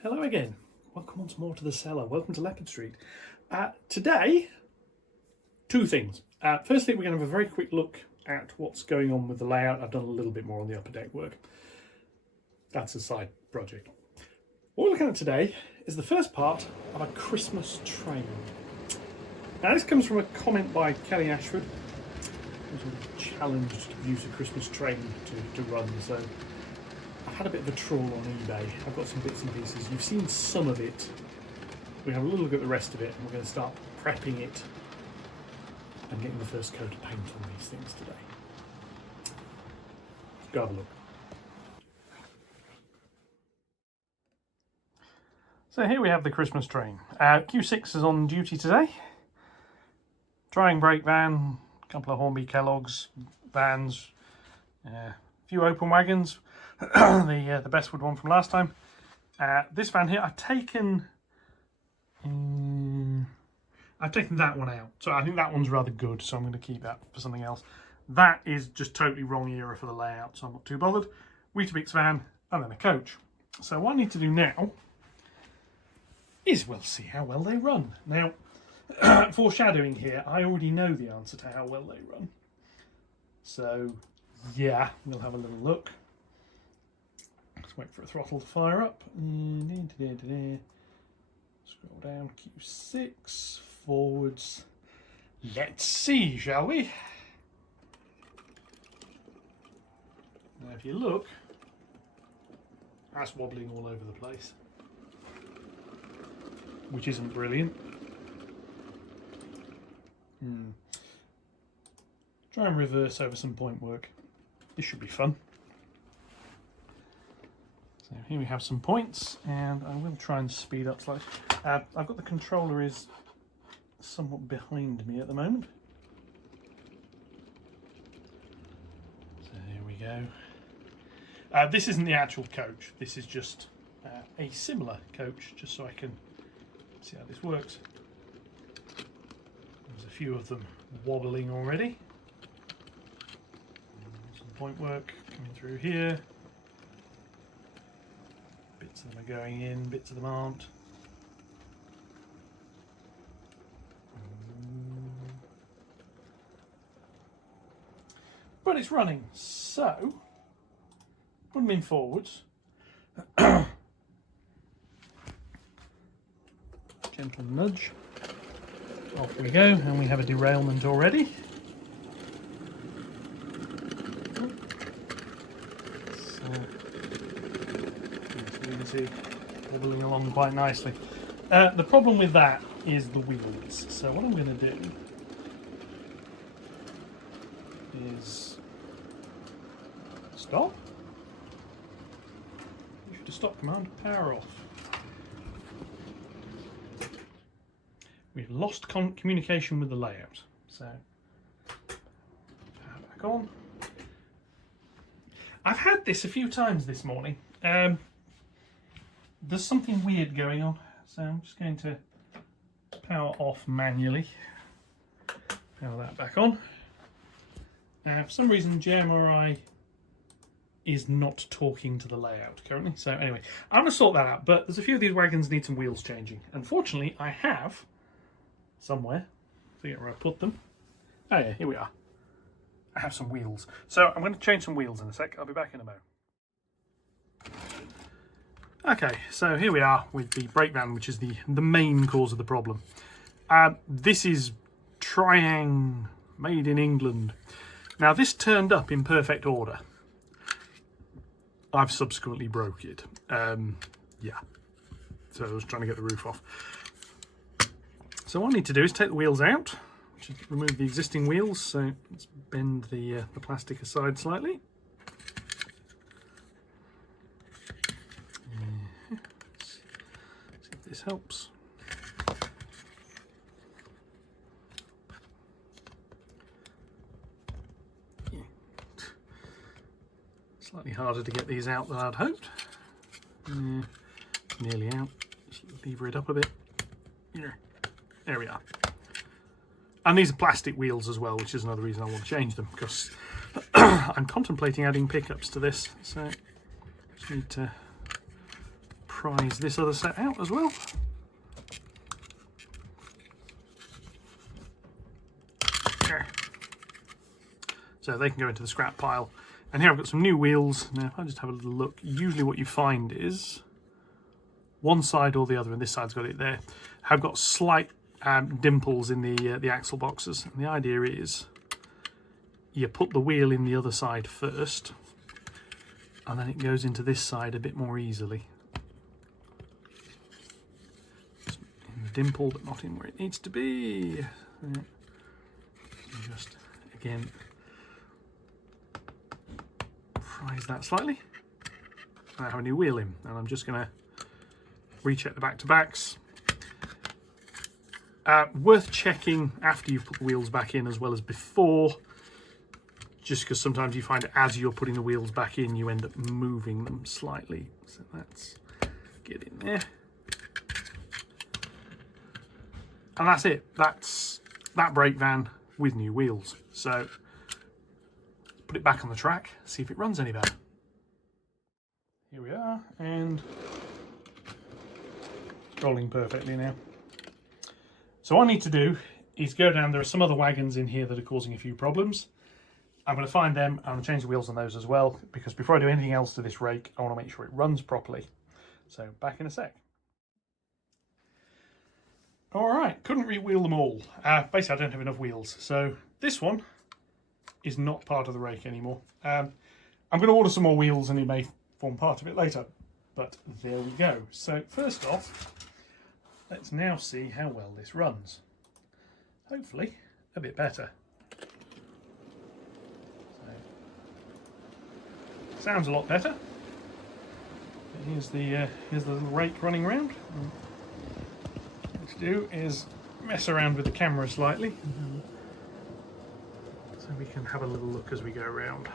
Hello again. Welcome once more to the cellar. Welcome to Leopard Street. Today, two things. Firstly, we're going to have a very quick look at what's going on with the layout. I've done a little bit more on the upper deck work. That's a side project. What we're looking at today is the first part of a Christmas train. Now, this comes from a comment by Kelly Ashford, who's challenged to use a Christmas train to run. So I've had a bit of a trawl on eBay. I've got some bits and pieces. You've seen some of it. We have a little look at the rest of it, and we're going to start prepping it and getting the first coat of paint on these things today. Let's go have a look. So here we have the Christmas train. Q6 is on duty today. Drying brake van, a couple of Hornby Kellogg's vans, a few open wagons, the Bestwood one from last time. This van here, I've taken that one out, so I think that one's rather good, so I'm going to keep that for something else. That is just totally wrong era for the layout, so I'm not too bothered. Weetabix van, and then a coach. So what I need to do now is we'll see how well they run. Now, foreshadowing here, I already know the answer to how well they run. So, yeah, we'll have a little look. Let's wait for a throttle to fire up. Scroll down, Q6, forwards. Let's see, shall we? Now, if you look, that's wobbling all over the place, which isn't brilliant. Try and reverse over some point work. This should be fun. So here we have some points, and I will try and speed up slightly. I've got the controller is somewhat behind me at the moment. So here we go. This isn't the actual coach. This is just a similar coach, just so I can see how this works. There's a few of them wobbling already. Some point work coming through here. Bits of them are going in, bits of them aren't. But it's running, so put them in forwards. Gentle nudge. Off we go, and we have a derailment already. So, you can see wobbling along quite nicely. The problem with that is the wheels. So what I'm going to do is stop. You should have stop command, power off. We've lost communication with the layout, so power back on. I've had this a few times this morning. There's something weird going on, so I'm just going to power off manually. Power that back on. Now, for some reason, JMRI is not talking to the layout currently. So anyway, I'm going to sort that out, but there's a few of these wagons need some wheels changing. Unfortunately, I have somewhere, forget where I put them. Oh yeah, here we are. I have some wheels. So I'm going to change some wheels in a sec. I'll be back in a moment. Okay, so here we are with the brake van, which is the main cause of the problem. This is Triang, made in England. Now this turned up in perfect order. I've subsequently broke it. Yeah, so I was trying to get the roof off. So what I need to do is take the wheels out, remove the existing wheels. So let's bend the plastic aside slightly. See if this helps. Yeah. Slightly harder to get these out than I'd hoped. Nearly out. Just lever it up a bit. Yeah. There we are. And these are plastic wheels as well, which is another reason I want to change them, because I'm contemplating adding pickups to this, so just need to prise this other set out as well. So they can go into the scrap pile. And here I've got some new wheels. Now if I just have a little look, usually what you find is one side or the other, and this side's got it there, have got slight dimples in the axle boxes. And the idea is you put the wheel in the other side first, and then it goes into this side a bit more easily. In the dimple, but not in where it needs to be. Just, again, prise that slightly. And I have a new wheel in, and I'm just going to recheck the back-to-backs. Worth checking after you've put the wheels back in as well as before, just because sometimes you find as you're putting the wheels back in, you end up moving them slightly. So let's get in there. And that's it. That's that brake van with new wheels. So put it back on the track, see if it runs any better. Here we are, and rolling perfectly now. So what I need to do is go down. There are some other wagons in here that are causing a few problems. I'm going to find them. I'm going to change the wheels on those as well, because before I do anything else to this rake, I want to make sure it runs properly. So back in a sec. All right, couldn't re-wheel them all. Basically, I don't have enough wheels. So this one is not part of the rake anymore. I'm going to order some more wheels and it may form part of it later. But there we go. So first off, let's now see how well this runs. Hopefully, a bit better. Sounds a lot better. Here's the little rake running around. What let's do is mess around with the camera slightly, so we can have a little look as we go around.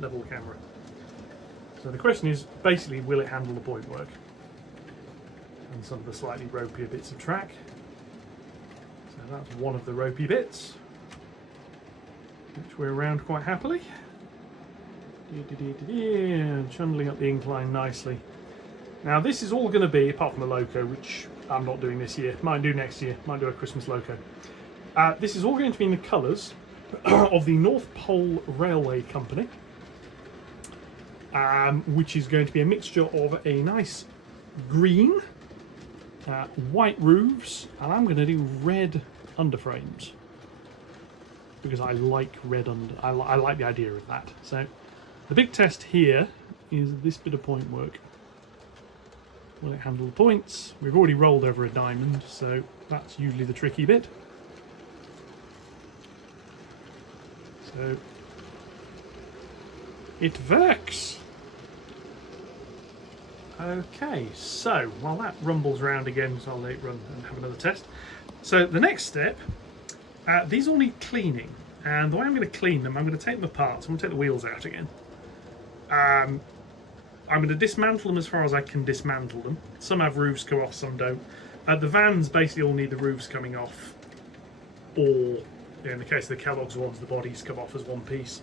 Level camera. So the question is basically, will it handle the point work and some of the slightly ropier bits of track? So that's one of the ropey bits, which we're around quite happily. Trundling up the incline nicely. Now this is all going to be, apart from the loco, which I'm not doing this year, might do next year, might do a Christmas loco. This is all going to be in the colours of the North Pole Railway Company, which is going to be a mixture of a nice green, white roofs, and I'm going to do red underframes, because I like red I like the idea of that. So the big test here is this bit of point work. Will it handle the points? We've already rolled over a diamond, so that's usually the tricky bit. So it works. Okay, so while that rumbles around again, so I'll let it run and have another test. So the next step, these all need cleaning, and the way I'm going to clean them, I'm going to take them apart. So I'm going to take the wheels out again. I'm going to dismantle them as far as I can dismantle them. Some have roofs come off, some don't. The vans basically all need the roofs coming off, or in the case of the Kellogg's ones, the bodies come off as one piece.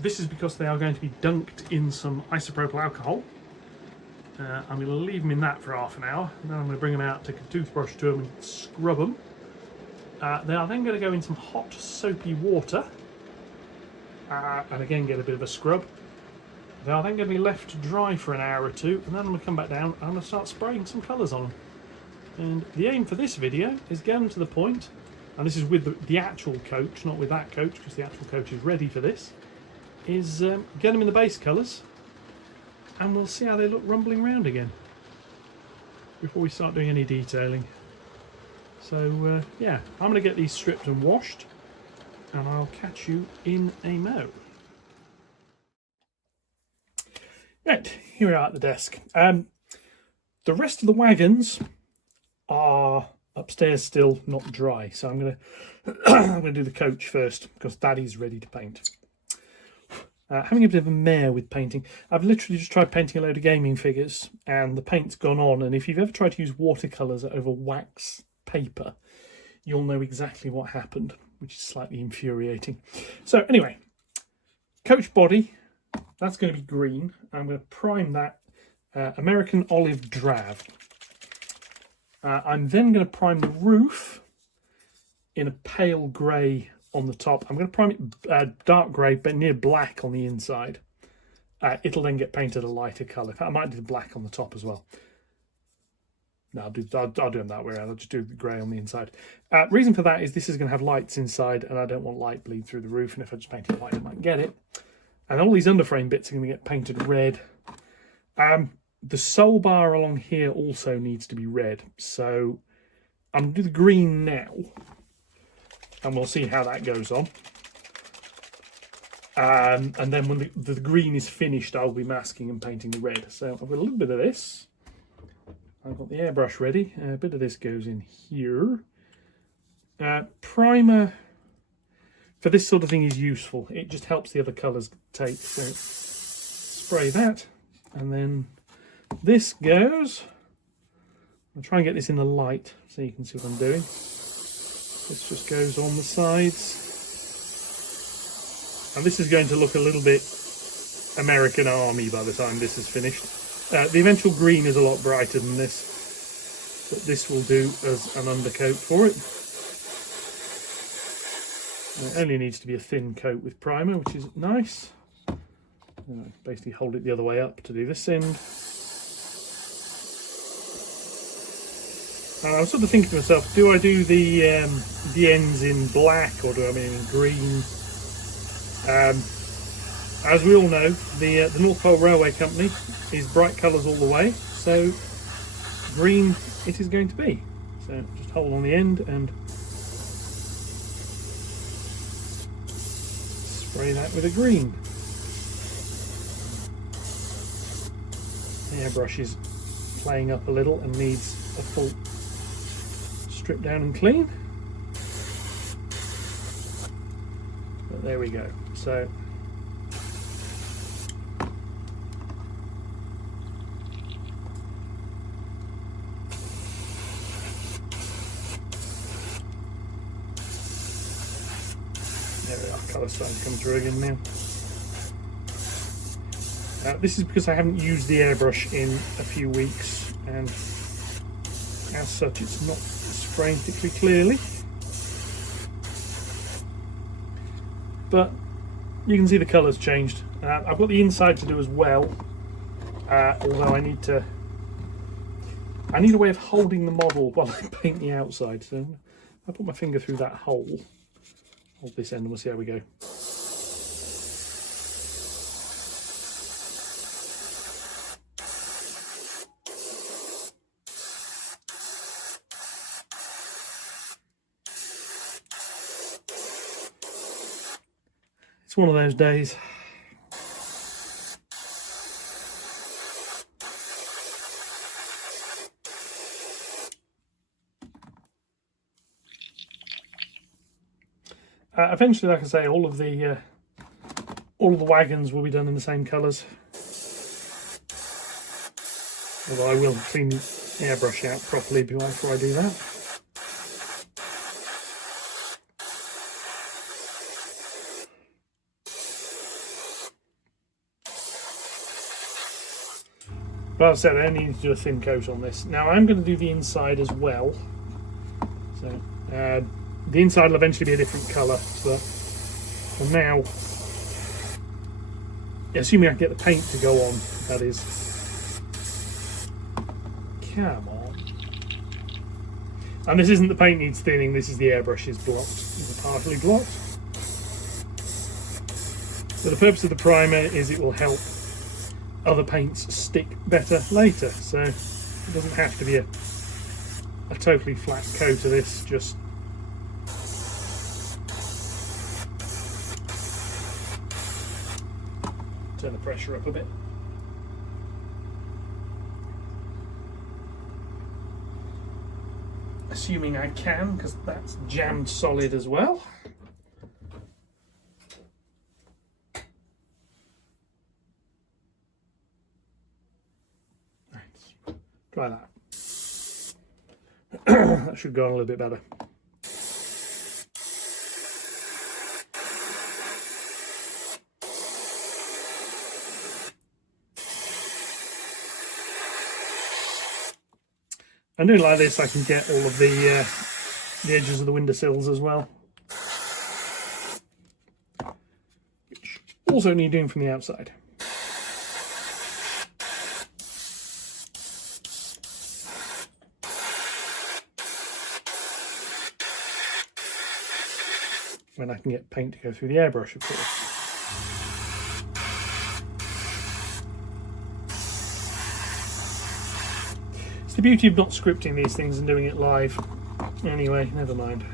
This is because they are going to be dunked in some isopropyl alcohol. I'm going to leave them in that for half an hour, and then I'm going to bring them out, take a toothbrush to them and scrub them. They are then going to go in some hot soapy water, and again get a bit of a scrub. They are then going to be left to dry for an hour or two, and then I'm going to come back down and I'm going to start spraying some colours on them. And the aim for this video is get them to the point, and this is with the actual coach, not with that coach, because the actual coach is ready for this, is get them in the base colours, and we'll see how they look rumbling around again before we start doing any detailing. So yeah, I'm going to get these stripped and washed, and I'll catch you in a mo. Right, here we are at the desk. The rest of the wagons are upstairs still, not dry, so I'm gonna do the coach first, because that is ready to paint. Having a bit of a mare with painting. I've literally just tried painting a load of gaming figures, and the paint's gone on, and if you've ever tried to use watercolours over wax paper, you'll know exactly what happened, which is slightly infuriating. So anyway, coach body, That's going to be green. I'm going to prime that American Olive Drab. I'm then going to prime the roof in a pale grey on the top. I'm going to prime it dark grey, but near black on the inside. It'll then get painted a lighter colour. I might do the black on the top as well. No, I'll do them that way around. I'll just do the grey on the inside. Reason for that is this is going to have lights inside, and I don't want light bleed through the roof. And if I just paint it white, I might get it. And all these underframe bits are going to get painted red. The sole bar along here also needs to be red. So I'm going to do the green now. And we'll see how that goes on. And then when the green is finished, I'll be masking and painting the red. So I've got a little bit of this. I've got the airbrush ready. A bit of this goes in here. Primer for this sort of thing is useful. It just helps the other colours take. So spray that. And then this goes. I'll try and get this in the light so you can see what I'm doing. This just goes on the sides. And this is going to look a little bit American Army by the time this is finished. The eventual green is a lot brighter than this, but this will do as an undercoat for it. It only needs to be a thin coat with primer, which is nice. Basically hold it the other way up to do this end. I was sort of thinking to myself, do I do the ends in black or do I mean in green? As we all know, the North Pole Railway Company is bright colours all the way, so green it is going to be. So just hold on the end and spray that with a green. The airbrush is playing up a little and needs a full strip down and clean. But there we go. So there we are, colour starting to come through again now. This is because I haven't used the airbrush in a few weeks, and as such it's not spraying particularly clearly. But you can see the colours changed. I've got the inside to do as well, although I need a way of holding the model while I paint the outside. So I put my finger through that hole, hold this end, and we'll see how we go. It's one of those days. Eventually, like I say, all of the wagons will be done in the same colours. Although I will clean the airbrush out properly before I do that. But as I said, I only need to do a thin coat on this. Now I'm going to do the inside as well. So the inside will eventually be a different colour, but for now, assuming I can get the paint to go on, that is. Come on. And this isn't the paint needs thinning, this is the airbrush is blocked. It's partially blocked. So the purpose of the primer is it will help other paints stick better later, so it doesn't have to be a totally flat coat of this, just turn the pressure up a bit. Assuming I can, because that's jammed solid as well. Try that. That should go on a little bit better. And doing it like this, I can get all of the edges of the windowsills as well. Which also need doing from the outside. When I can get paint to go through the airbrush, of course. It's the beauty of not scripting these things and doing it live. Anyway, never mind.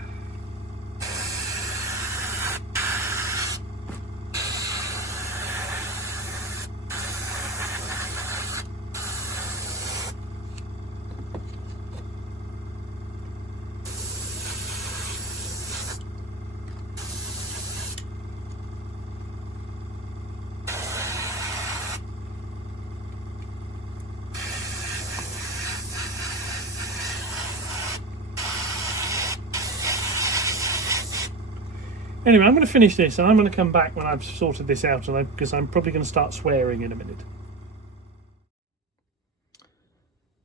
Anyway, I'm going to finish this and I'm going to come back when I've sorted this out, because I'm probably going to start swearing in a minute.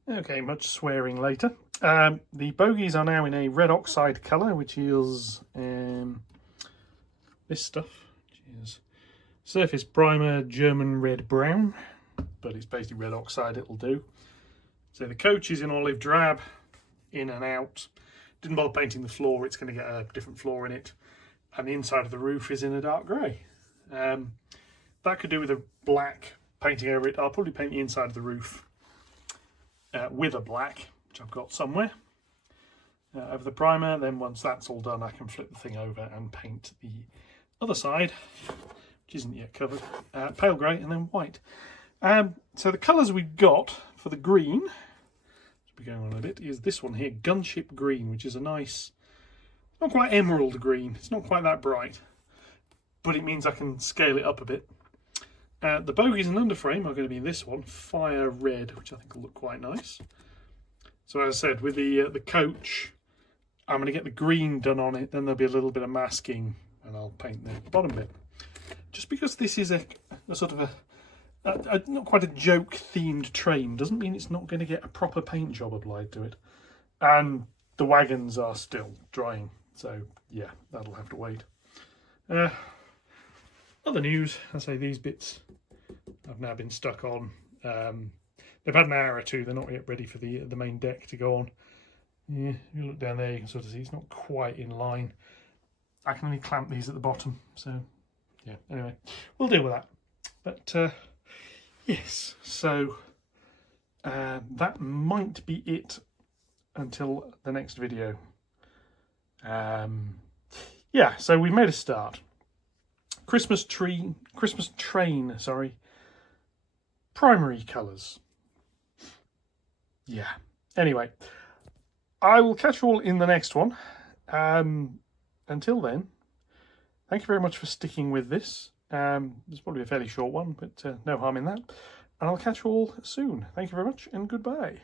Okay, much swearing later. The bogies are now in a red oxide colour, which is this stuff, which is Surface Primer German Red Brown, but it's basically red oxide, it'll do. So the coach is in olive drab, in and out. Didn't bother painting the floor, it's going to get a different floor in it. And the inside of the roof is in a dark grey. That could do with a black painting over it. I'll probably paint the inside of the roof with a black, which I've got somewhere, over the primer. Then once that's all done, I can flip the thing over and paint the other side, which isn't yet covered, pale grey and then white. So the colours we've got for the green, which will be going on a bit, is this one here, Gunship Green, which is a nice, not quite emerald green, it's not quite that bright, but it means I can scale it up a bit. The bogies and underframe are going to be this one, Fire Red, which I think will look quite nice. So as I said, with the coach, I'm going to get the green done on it, then there'll be a little bit of masking, and I'll paint the bottom bit. Just because this is a sort of a not quite a joke-themed train, doesn't mean it's not going to get a proper paint job applied to it. And the wagons are still drying. So yeah, that'll have to wait. Other news, I say these bits I've now been stuck on. They've had an hour or two, they're not yet ready for the main deck to go on. Yeah, you look down there, you can sort of see it's not quite in line. I can only clamp these at the bottom, so yeah, anyway, we'll deal with that. But yes, so that might be it until the next video. Yeah, so we've made a start. Christmas train, sorry. Primary colours. Yeah. Anyway, I will catch you all in the next one. Until then, thank you very much for sticking with this. It's probably a fairly short one, but no harm in that. And I'll catch you all soon. Thank you very much and goodbye.